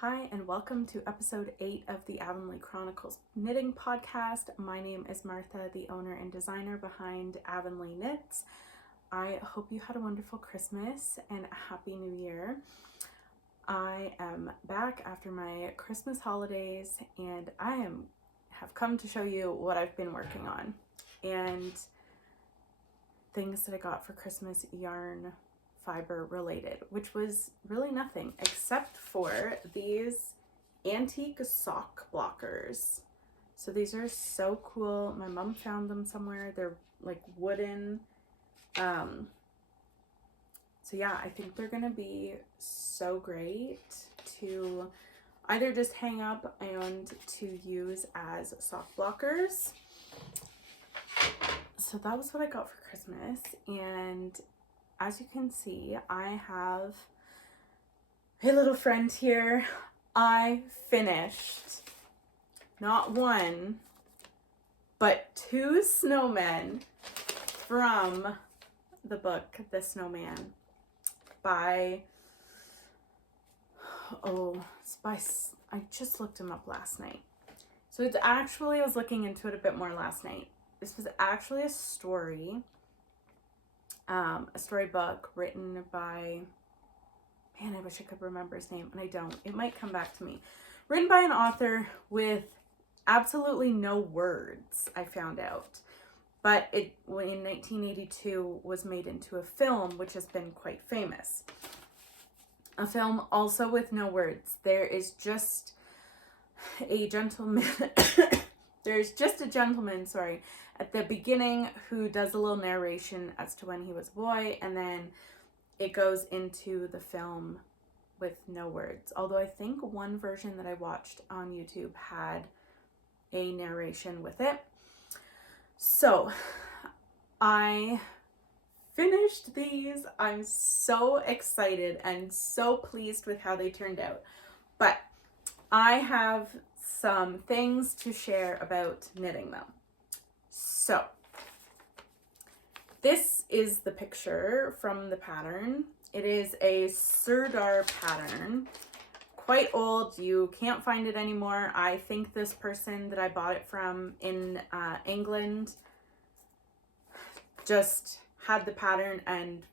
Hi, and welcome to episode 8 of the Avonlea Chronicles knitting podcast. My name is Martha, the owner and designer behind Avonlea Knits. I hope you had a wonderful Christmas and a happy new year. I am back after my Christmas holidays, and have come to show you what I've been working on and things that I got for Christmas yarn fiber related, which was really nothing except for these antique sock blockers. So these are so cool. My mom found them somewhere. They're like wooden. So yeah, I think they're gonna be so great to either just hang up and to use as sock blockers. So that was what I got for Christmas, and as you can see, I have a little friend here. I finished not one, but 2 snowmen from the book, The Snowman, I just looked him up last night. So it's actually, I was looking into it a bit more last night. This was actually a storybook written by, man, I wish I could remember his name, and I don't. It might come back to me. Written by an author with absolutely no words, I found out. But it, in 1982, was made into a film, which has been quite famous. A film also with no words. There is just a gentleman, at the beginning who does a little narration as to when he was a boy, and then it goes into the film with no words. Although I think one version that I watched on YouTube had a narration with it. So I finished these. I'm so excited and so pleased with how they turned out. But I have some things to share about knitting them. So this is the picture from the pattern. It is a Serdar pattern, quite old. You can't find it anymore. I think this person that I bought it from in England just had the pattern and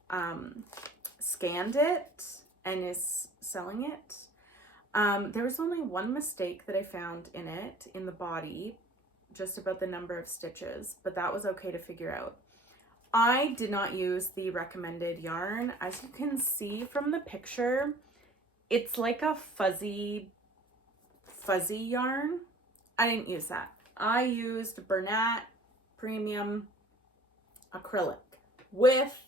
scanned it and is selling it. There was only one mistake that I found in it, in the body, just about the number of stitches, but that was okay to figure out. I did not use the recommended yarn. As you can see from the picture, it's like a fuzzy yarn. I didn't use that. I used Bernat Premium acrylic with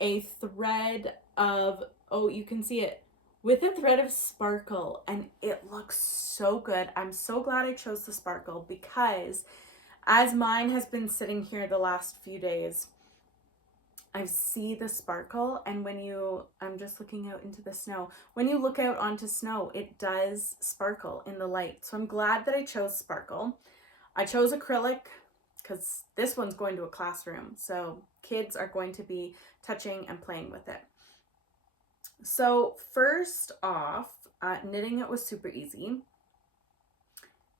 a thread of, oh, you can see it, with a thread of sparkle, and it looks so good. I'm so glad I chose the sparkle, because as mine has been sitting here the last few days, I see the sparkle, and I'm just looking out into the snow. When you look out onto snow, it does sparkle in the light. So I'm glad that I chose sparkle. I chose acrylic because this one's going to a classroom, so kids are going to be touching and playing with it. So first off, knitting it was super easy.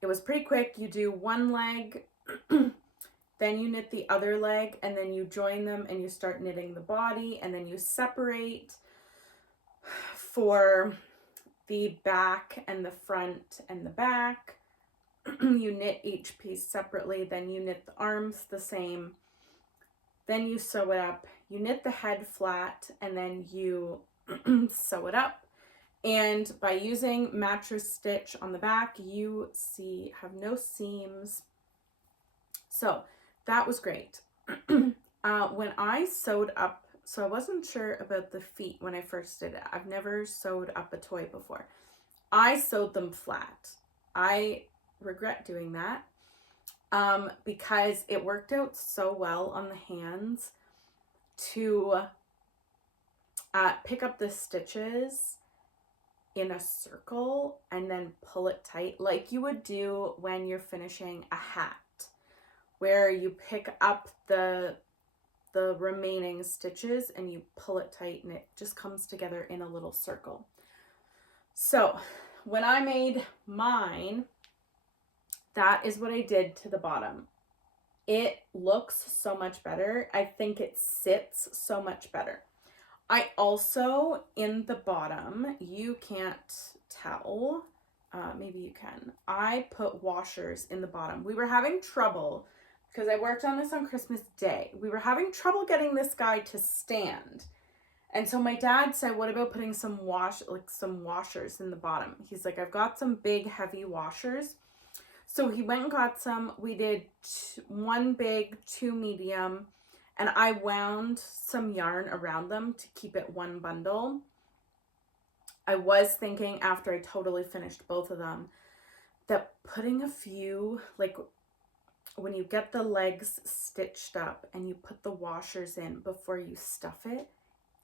It was pretty quick. You do one leg, then you knit the other leg, and then you join them and you start knitting the body, and then you separate for the back and the front and the back. You knit each piece separately, then you knit the arms the same, then you sew it up, you knit the head flat, and then you sew it up. And by using mattress stitch on the back, you have no seams. So that was great. When I sewed up, so I wasn't sure about the feet when I first did it. I've never sewed up a toy before. I sewed them flat. I regret doing that because it worked out so well on the hands to pick up the stitches in a circle and then pull it tight, like you would do when you're finishing a hat, where you pick up the remaining stitches and you pull it tight and it just comes together in a little circle. So when I made mine, that is what I did to the bottom. It looks so much better. I think it sits so much better. I also, in the bottom, you can't tell, maybe you can, I put washers in the bottom. We were having trouble, because I worked on this on Christmas Day. We were having trouble getting this guy to stand. And so my dad said, what about putting some washers in the bottom? He's like, I've got some big, heavy washers. So he went and got some. We did one big, two medium, and I wound some yarn around them to keep it one bundle. I was thinking, after I totally finished both of them, that putting a few, like when you get the legs stitched up and you put the washers in before you stuff it,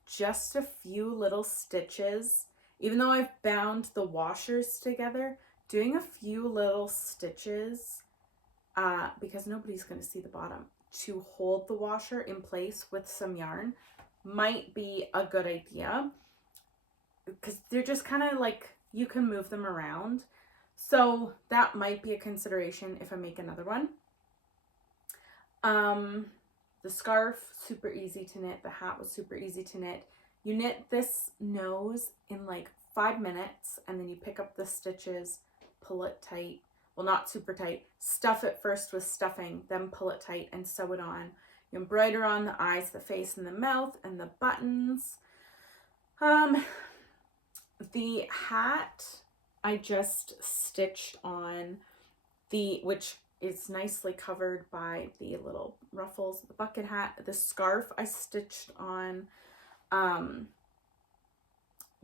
just a few little stitches, even though I've bound the washers together, doing a few little stitches, because nobody's going to see the bottom, to hold the washer in place with some yarn might be a good idea, because they're just kind of like, you can move them around. So that might be a consideration if I make another one. The scarf, super easy to knit. The hat was super easy to knit. You knit this nose in like 5 minutes, and then you pick up the stitches, pull it tight. Well, not super tight. Stuff it first with stuffing, then pull it tight and sew it on. You embroider on the eyes, the face, and the mouth, and the buttons. The hat, I just stitched on which is nicely covered by the little ruffles, the bucket hat. The scarf I stitched on.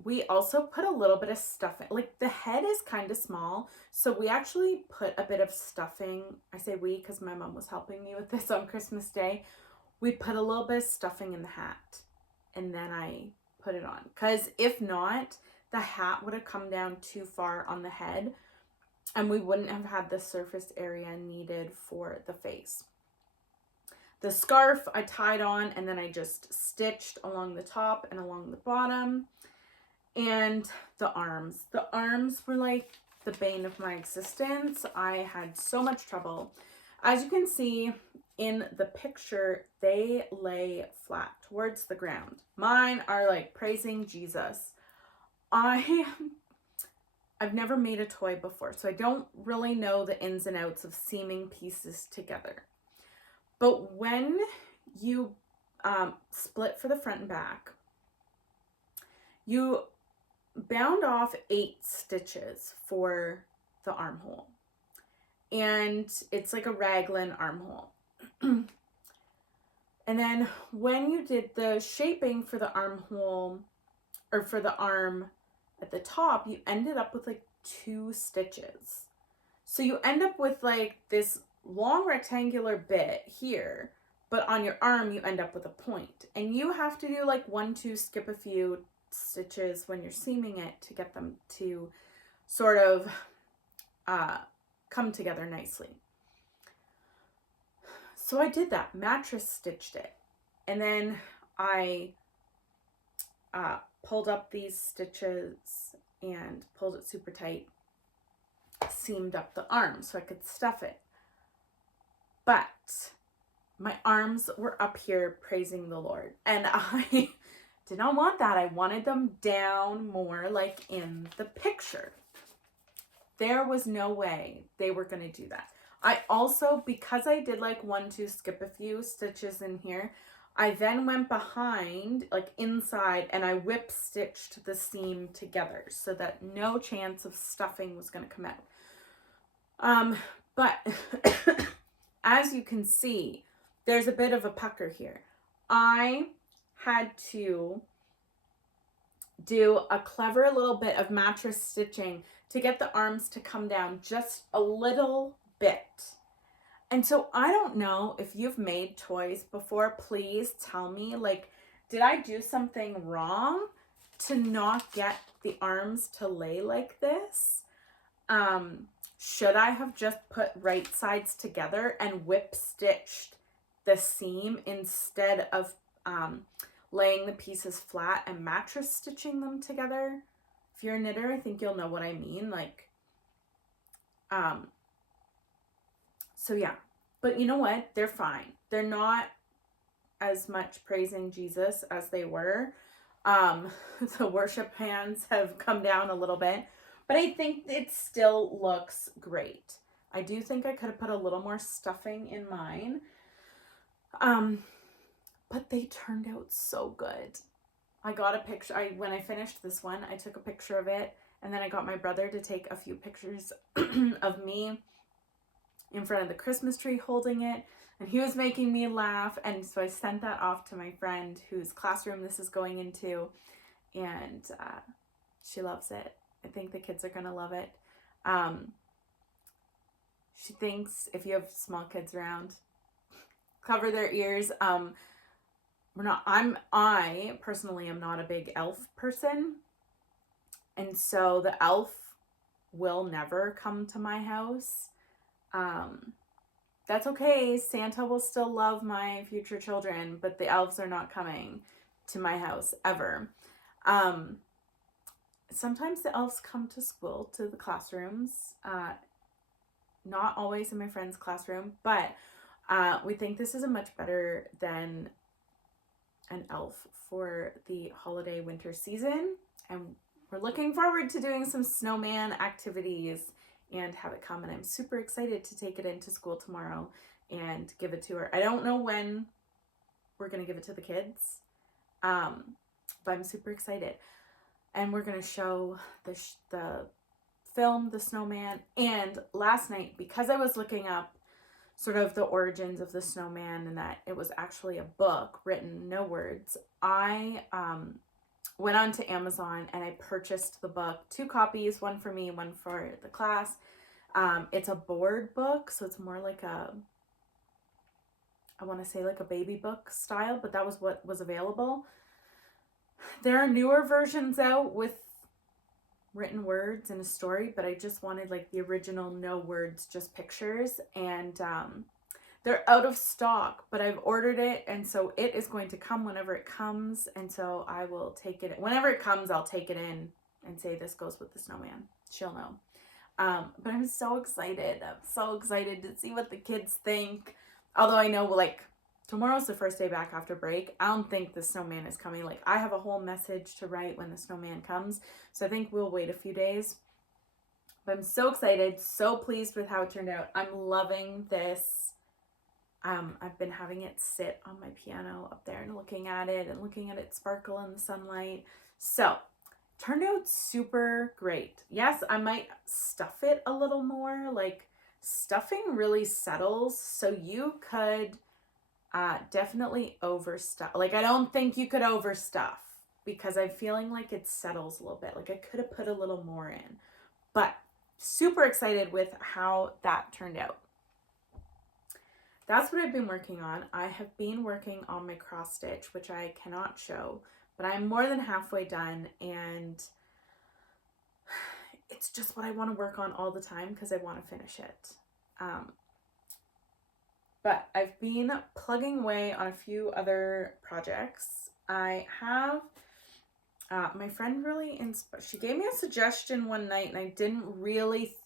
We also put a little bit of stuffing. Like, the head is kind of small, so we actually put a bit of stuffing. I say we because my mom was helping me with this on Christmas Day. We put a little bit of stuffing in the hat, and then I put it on. Because if not, the hat would have come down too far on the head, and we wouldn't have had the surface area needed for the face. The scarf I tied on, and then I just stitched along the top and along the bottom. And the arms. The arms were like the bane of my existence. I had so much trouble. As you can see in the picture, they lay flat towards the ground. Mine are like praising Jesus. I've never made a toy before, so I don't really know the ins and outs of seaming pieces together. But when you split for the front and back, you bound off 8 stitches for the armhole. And it's like a raglan armhole. And then when you did the shaping for the armhole, or for the arm at the top, you ended up with like 2 stitches. So you end up with like this long rectangular bit here, but on your arm you end up with a point. And you have to do like 1, 2, skip a few stitches when you're seaming it to get them to sort of come together nicely. So I did that, mattress stitched it, and then I pulled up these stitches and pulled it super tight, seamed up the arm so I could stuff it. But my arms were up here praising the Lord, and I did not want that. I wanted them down more like in the picture. There was no way they were going to do that. I also, because I did like 1, 2, skip a few stitches in here, I then went behind, like inside, and I whip stitched the seam together so that no chance of stuffing was going to come out. But as you can see, there's a bit of a pucker here. I had to do a clever little bit of mattress stitching to get the arms to come down just a little bit. And so I don't know if you've made toys before. Please tell me, like, did I do something wrong to not get the arms to lay like this? Should I have just put right sides together and whip stitched the seam instead of laying the pieces flat and mattress stitching them together? If you're a knitter, I think you'll know what I mean. Like, so yeah, but you know what? They're fine. They're not as much praising Jesus as they were. The worship hands have come down a little bit, but I think it still looks great. I do think I could have put a little more stuffing in mine. But they turned out so good. I got a picture. When I finished this one, I took a picture of it, and then I got my brother to take a few pictures of me in front of the Christmas tree holding it, and he was making me laugh, and so I sent that off to my friend whose classroom this is going into, and she loves it. I think the kids are gonna love it. She thinks if you have small kids around, cover their ears. I personally am not a big elf person, and so the elf will never come to my house. That's okay. Santa will still love my future children, but the elves are not coming to my house ever. Sometimes the elves come to school, to the classrooms, not always in my friend's classroom, but we think this is a much better than an elf for the holiday winter season, and we're looking forward to doing some snowman activities and have it come, and I'm super excited to take it into school tomorrow and give it to her. I don't know when we're gonna give it to the kids, but I'm super excited, and we're gonna show the film, The Snowman. And last night, because I was looking up sort of the origins of the snowman and that it was actually a book written, no words, I went on to Amazon and I purchased the book, 2 copies, one for me, one for the class. It's a board book, so it's more like I want to say like a baby book style, but that was what was available. There are newer versions out with written words and a story, but I just wanted like the original, no words, just pictures, and they're out of stock, but I've ordered it, and so it is going to come whenever it comes, and so I will take it whenever it comes. I'll take it in and say this goes with the snowman. She'll know. But I'm so excited. I'm so excited to see what the kids think. Although I know like tomorrow's the first day back after break. I don't think the snowman is coming. Like, I have a whole message to write when the snowman comes. So I think we'll wait a few days. But I'm so excited, so pleased with how it turned out. I'm loving this. I've been having it sit on my piano up there and looking at it sparkle in the sunlight. So, turned out super great. Yes, I might stuff it a little more. Like, stuffing really settles, so you could definitely overstuff. Like, I don't think you could overstuff because I'm feeling like it settles a little bit. Like, I could have put a little more in, but super excited with how that turned out. That's what I've been working on. I have been working on my cross stitch, which I cannot show, but I'm more than halfway done, and it's just what I want to work on all the time because I want to finish it. But I've been plugging away on a few other projects. I have, my friend really she gave me a suggestion one night, and I didn't really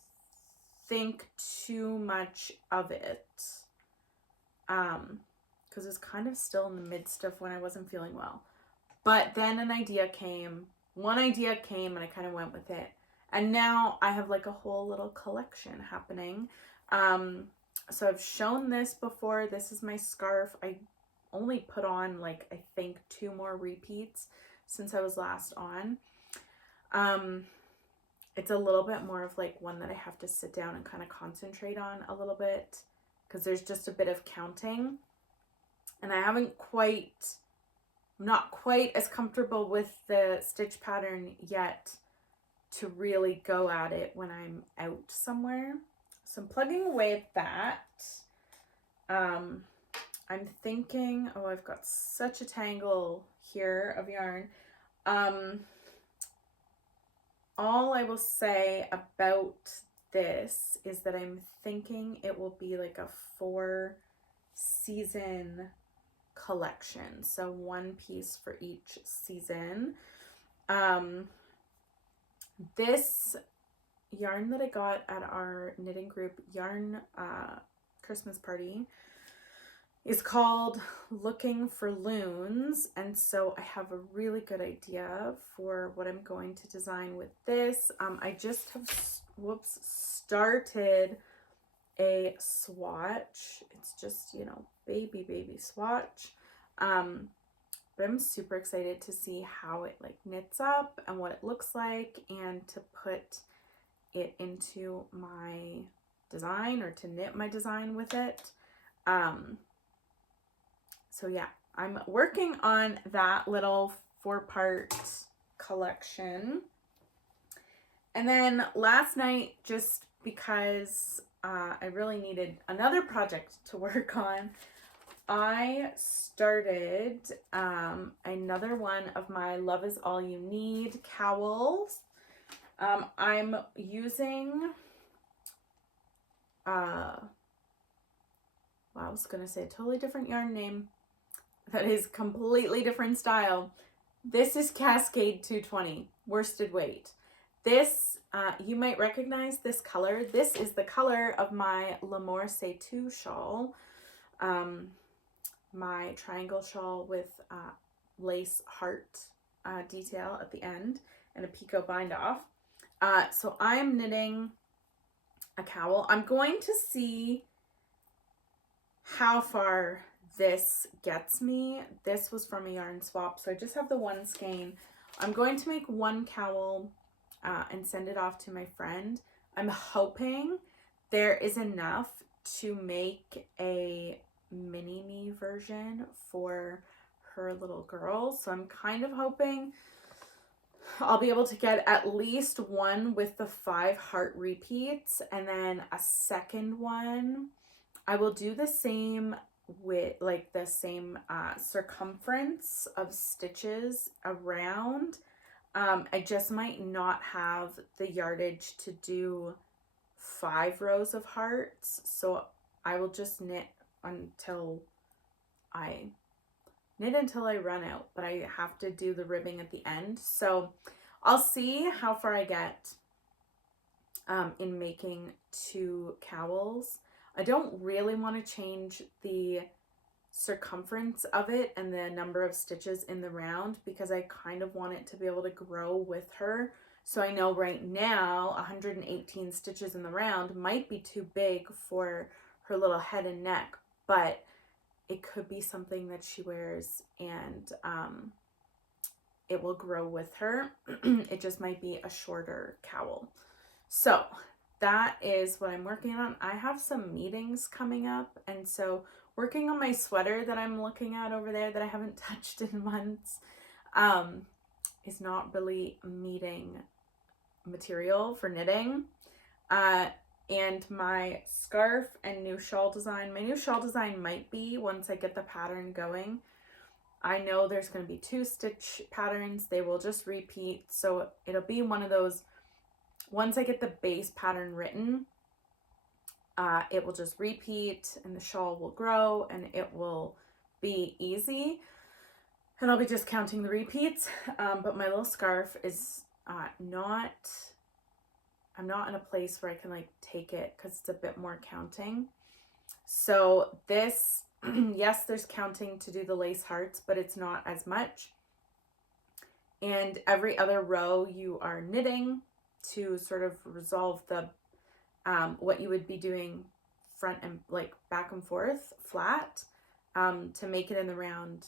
think too much of it. Because it's kind of still in the midst of when I wasn't feeling well. But then one idea came, and I kind of went with it. And now I have like a whole little collection happening. So I've shown this before. This is my scarf. I only put on like, I think 2 more repeats since I was last on. It's a little bit more of like one that I have to sit down and kind of concentrate on a little bit because there's just a bit of counting. And I haven't not quite as comfortable with the stitch pattern yet to really go at it when I'm out somewhere. So I'm plugging away at that. I'm thinking, oh, I've got such a tangle here of yarn. All I will say about this is that I'm thinking it will be like a 4-season collection. So 1 piece for each season. This yarn that I got at our knitting group yarn Christmas party is called Looking for Loons, and so I have a really good idea for what I'm going to design with this. I just have started a swatch. It's just, you know, baby swatch, but I'm super excited to see how it like knits up and what it looks like, and to put it into my design, or to knit my design with it. So yeah, I'm working on that little 4-part collection. And then last night, just because I really needed another project to work on, I started another one of my Love Is All You Need cowls. I'm using, I was going to say a totally different yarn name. That is completely different style. This is Cascade 220 worsted weight. This, you might recognize this color. This is the color of my L'Amour C'est Tout shawl. My triangle shawl with lace heart detail at the end and a picot bind off. So I'm knitting a cowl. I'm going to see how far this gets me. This was from a yarn swap, so I just have the one skein. I'm going to make one cowl and send it off to my friend. I'm hoping there is enough to make a mini me version for her little girl. So I'm kind of hoping I'll be able to get at least one with the 5 heart repeats, and then a second one. I will do the same with like the same circumference of stitches around. I just might not have the yardage to do 5 rows of hearts, so I will just knit until I run out, but I have to do the ribbing at the end. So I'll see how far I get in making 2 cowls. I don't really want to change the circumference of it and the number of stitches in the round, because I kind of want it to be able to grow with her. So I know right now 118 stitches in the round might be too big for her little head and neck, but it could be something that she wears and it will grow with her. It just might be a shorter cowl. So that is what I'm working on. I have some meetings coming up, and so working on my sweater that I'm looking at over there that I haven't touched in months is not really meeting material for knitting. And my scarf and new shawl design, my new shawl design might be, once I get the pattern going, I know there's going to be 2 stitch patterns. They will just repeat. So it'll be one of those, once I get the base pattern written, it will just repeat and the shawl will grow and it will be easy. And I'll be just counting the repeats. But my little scarf is I'm not in a place where I can like take it because it's a bit more counting. So this, yes, there's counting to do the lace hearts, but it's not as much. And every other row you are knitting to sort of resolve the what you would be doing front and like back and forth flat. To make it in the round,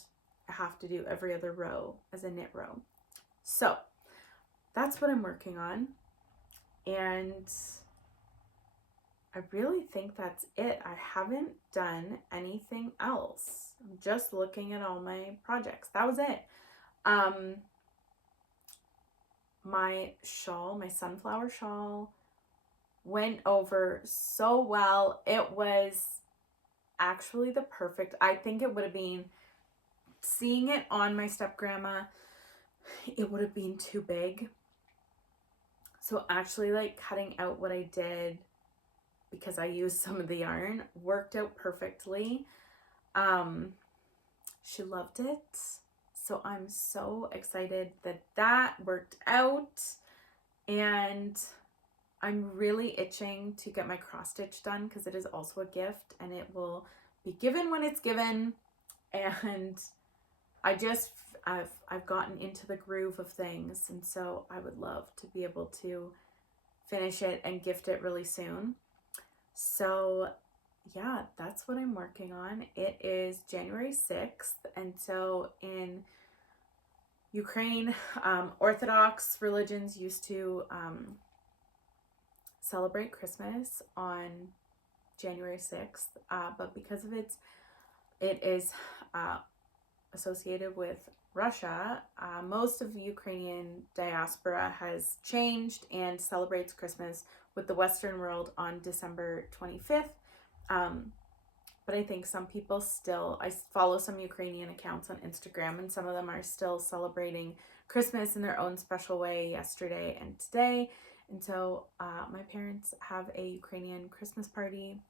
I have to do every other row as a knit row. So that's what I'm working on. And I really think that's it. I haven't done anything else. I'm just looking at all my projects. That was it. My shawl, my sunflower shawl, went over so well. It was actually the perfect, I think it would have been, seeing it on my step grandma, it would have been too big. So actually like cutting out what I did, because I used some of the yarn, worked out perfectly. She loved it. So I'm so excited that that worked out. And I'm really itching to get my cross stitch done because it is also a gift and it will be given when it's given. And I've gotten into the groove of things, and so I would love to be able to finish it and gift it really soon. So yeah, that's what I'm working on. It is January 6th, and so in Ukraine, Orthodox religions used to celebrate Christmas on January 6th, but because of it is associated with Russia, most of the Ukrainian diaspora has changed and celebrates Christmas with the Western world on December 25th. But I think some people still, I follow some Ukrainian accounts on Instagram, and some of them are still celebrating Christmas in their own special way yesterday and today. And so my parents have a Ukrainian Christmas party.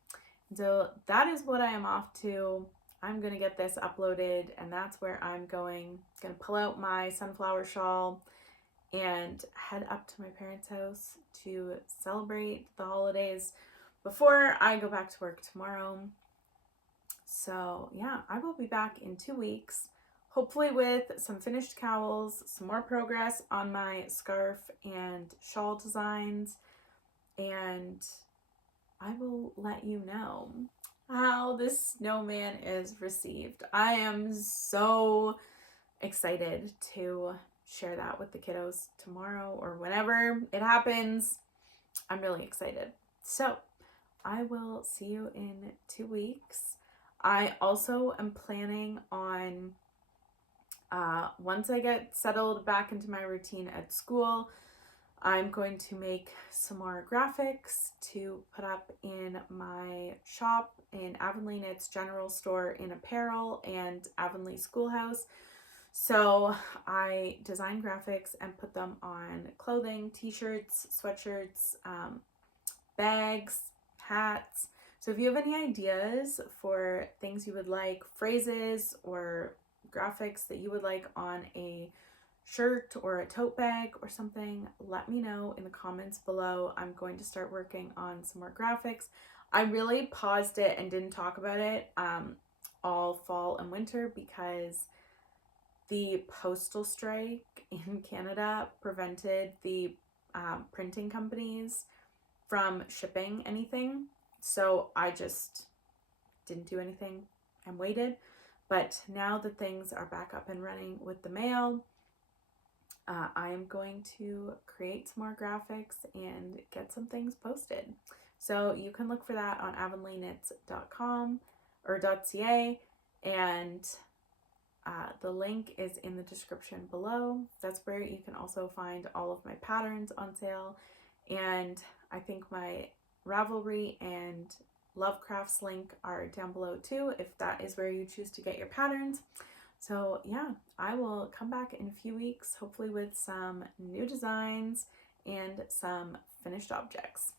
And so that is what I am off to. I'm going to get this uploaded, and that's where I'm going to pull out my sunflower shawl and head up to my parents' house to celebrate the holidays before I go back to work tomorrow. So yeah, I will be back in 2 weeks, hopefully with some finished cowls, some more progress on my scarf and shawl designs, and I will let you know how this snowman is received. I am so excited to share that with the kiddos tomorrow or whenever it happens. I'm really excited. So I will see you in 2 weeks. I also am planning on, once I get settled back into my routine at school, I'm going to make some more graphics to put up in my shop in Avonlea Knits General Store in apparel and Avonlea Schoolhouse. So I design graphics and put them on clothing, t-shirts, sweatshirts, bags, hats. So if you have any ideas for things you would like, phrases or graphics that you would like on a shirt or a tote bag or something, let me know in the comments below. I'm going to start working on some more graphics. I really paused it and didn't talk about it all fall and winter because the postal strike in Canada prevented the printing companies from shipping anything. So I just didn't do anything and waited. But now that things are back up and running with the mail, I am going to create some more graphics and get some things posted. So you can look for that on avonleaknits.com or .ca, and the link is in the description below. That's where you can also find all of my patterns on sale, and I think my Ravelry and Lovecrafts link are down below too, if that is where you choose to get your patterns. So yeah, I will come back in a few weeks, hopefully with some new designs and some finished objects.